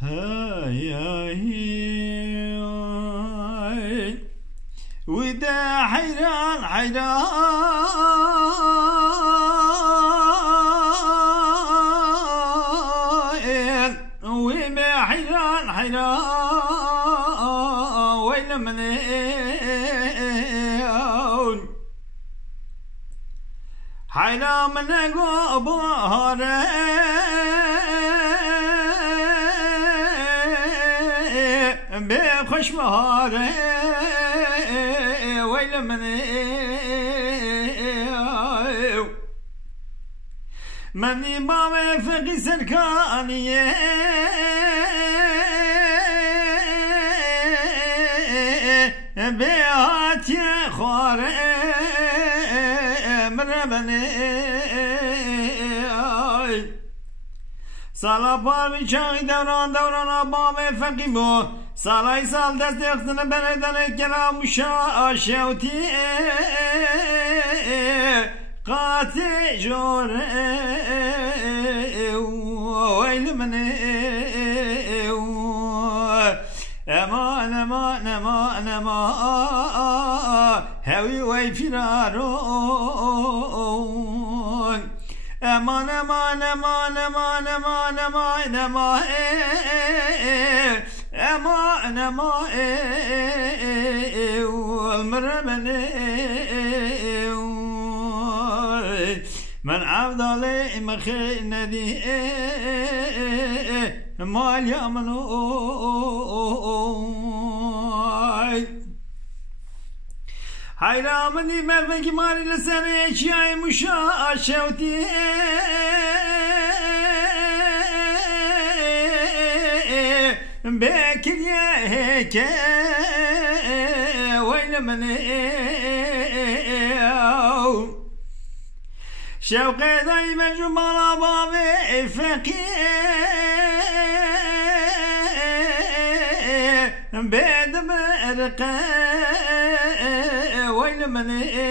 هاي هاي ودا حيران حيران وما حيران حيران وين منيون حيران من قباره بخش مهاره ويل مني ما فقي سركانية بيات يا خاره مربني سالا پاروی چاقی دوران آبام فقی بو سالای سال دست اختن بردن کلام شاوتی قاطع جوره ویل منه امان امان امان امان هوی وی فرارون امان امان امان امان امان امان امان امان امان والمرمن من عبد علي مخي ندي مال يامنون حيرامني مرفق مالي لسنة شاي مشا شوتي بكر يا هيك وين مني شوقي دايما جمال بابي فقير بيد مرقه وين مني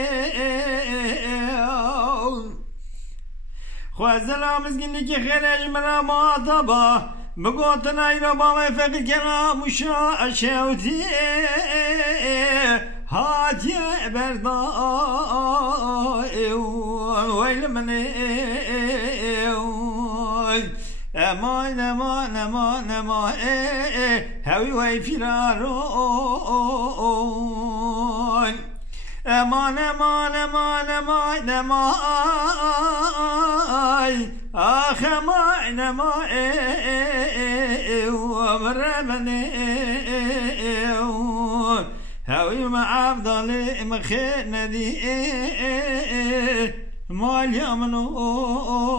خوازلا مسكيني كي خرج مرا ما طبا بقوت نايرا بابا فقير كلام وشا شوتي هات يا برداي وين مني امان امان امان امان هوي وي فرارون امان امان امان امان امان اخ امان امان ومرمني هوي مع افضل مخير ندي مال يامنون